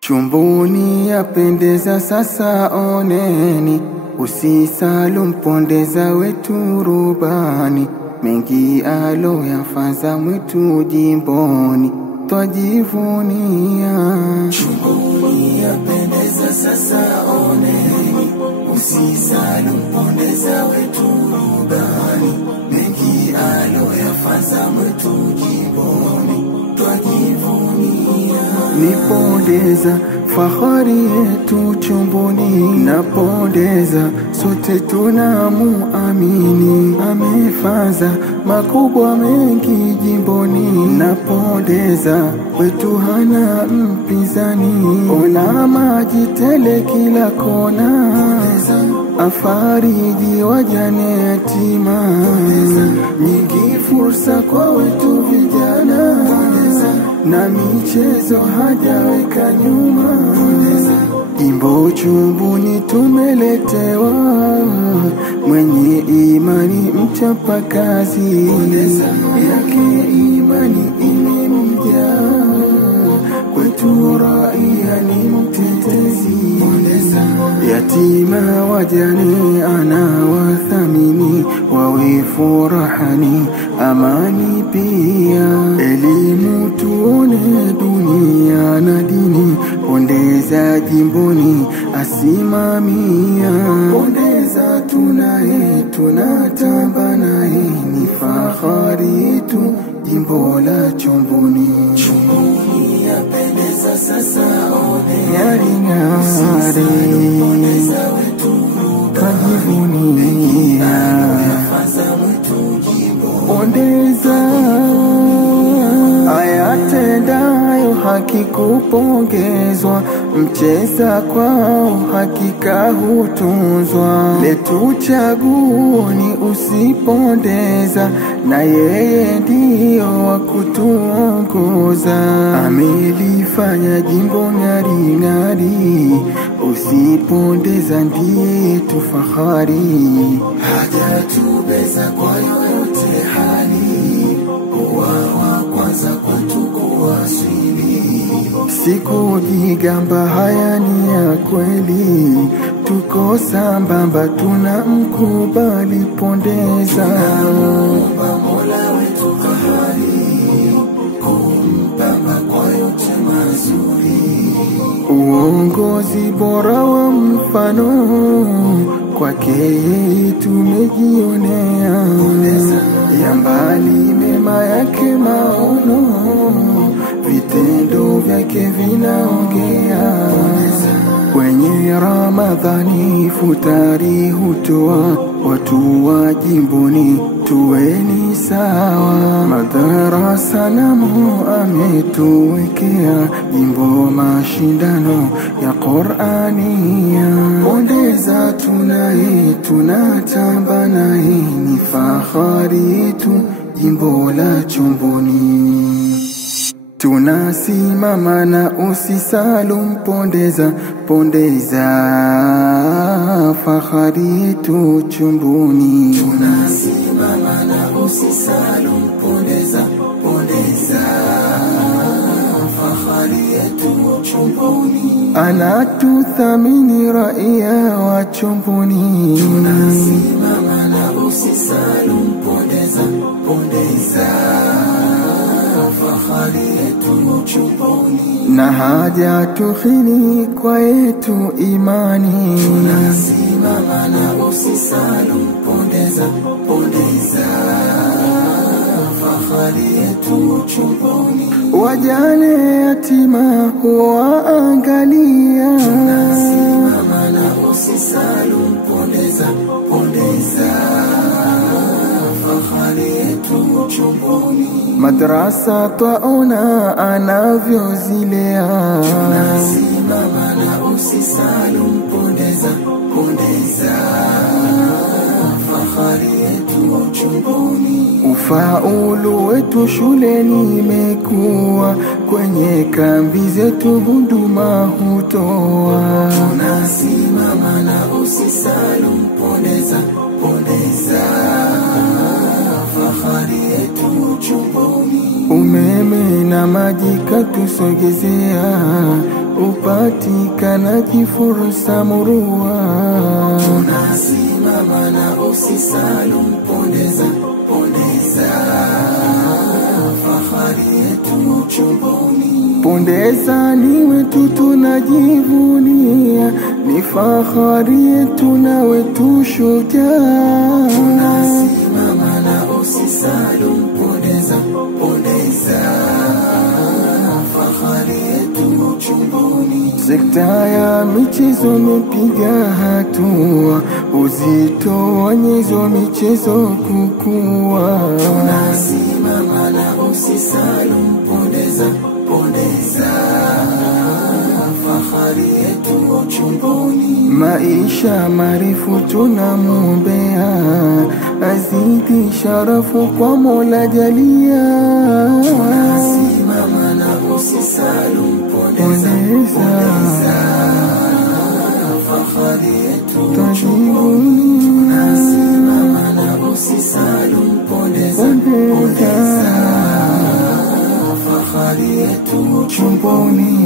Chumbuni yapendeza sasa oneni, usisalu mpondeza wetu rubani, mengi alo yafanza mwetu jimboni, twajivunia. Chumbuni yapendeza sasa oneni, usisalu mpondeza wetu rubani, mengi alo yafanza mwetu jimboni, twajivunia. Nipondeza fahari yetu chumbuni, napondeza sote tunamuamini, amefanza makubwa mengi jimboni, napondeza wetu hana mpinzani, ona maji tele kila kona, afariji wajane yatima, nyingi fursa kwa wetu vijana, na michezo hajaweka nyuma. Jimbo chumbuni tumeletewa, mwenye imani mchapa kazi, yake imani imemjaa, kwetu raia ni mtetezi, yatima wajane anawathamini, wawe furahani amani pia, elimu tuone dunia na dini, pondeza jimboni asimamia, pondeza tunaye tunatamba naye, ni fahari yetu jimbo la Chumbuni. Chumbuni yapendeza sasa one, ngari ngari pondeza wetu twajivunia, yafanza mwetu jimboni, pondeza ayatendayo haki kupongezwa, mcheza kwao hakika hutunzwa, letu chaguoni usipondeza, na yeye ndiyo wa kutuongoza, amelifanya jimbo ngari ngari, usipondeza ndiye tufahari, hajatubeza kwa yoyote hali, kuwa wa kwanza kwetu kuwasili, sikujigamba haya ni ya kweli, tuko sambamba tunamkubali pondeza, tunamuomba Mola wetu kahari, kumpamba kwa yote mazuri, uongozi bora wa mfano kwake tumejionea, ya mbali mema yake maono, vitendo vyake vinaongea, kwenye Ramadhani futari hutoa, watu wa jimboni tuweni sawa, madarasa namo ametuwekea, jimbo mashindano ya Qur'ania, pondeza tunaye tunatamba naye, ni fahari yetu jimbo la Chumbuni. Tunasimama na usisalu mpondeza, pondeza fahari yetu Chumbuni. tunasimama na usisalu mpondeza, pondeza fahari yetu Chumbuni, anatuthamini raia wa Chumbuni, tunasimama na usisalu mpondeza, pondeza fahari yetu Chumbuni, na haja tukhini kwa yetu imani, tunasimama na usisalu mpondeza, pondeza fahari yetu Chumbuni, wajane yatima huwaangalia, tunasimama na usisalu mpondeza, pondeza fahari yetu Chumbuni, madrasa twaona anavyozilea, tunasimama na usisalu mpondeza, pondeza fahari yetu Chumbuni. chumboni. Ufaulu wetu shuleni imekuwa, kwenye kambi zetu huduma hutoa. Tunasimama na usisalu, pondeza, pondeza, fahari yetu chumboni. Umeme na maji katusogezea, upatikanaji fursa murua. Tunasimama na usisalu, pondeza, pondeza, fahari yetu chumboni. Pondeza ni wetu tunajivunia, ni fahari yetu na wetu shujaa. Tunasimama na usisalu, pondeza, pondeza, fahari yetu chumboni. Sekta ya michezo imepiga hatua, uzito wa nyezo michezo kukua. Tunasimama na usisalu, pondeza, pondeza, fahari yetu chumboni. Maisha marefu tunamuombea, azidi sharafu kwa Mola jalia. Tunasimama na usisalu, pondeza, pondeza, fahari yetu chumboni. Tunasimama na usisalu, pondeza, pondeza, fahari yetu chumboni.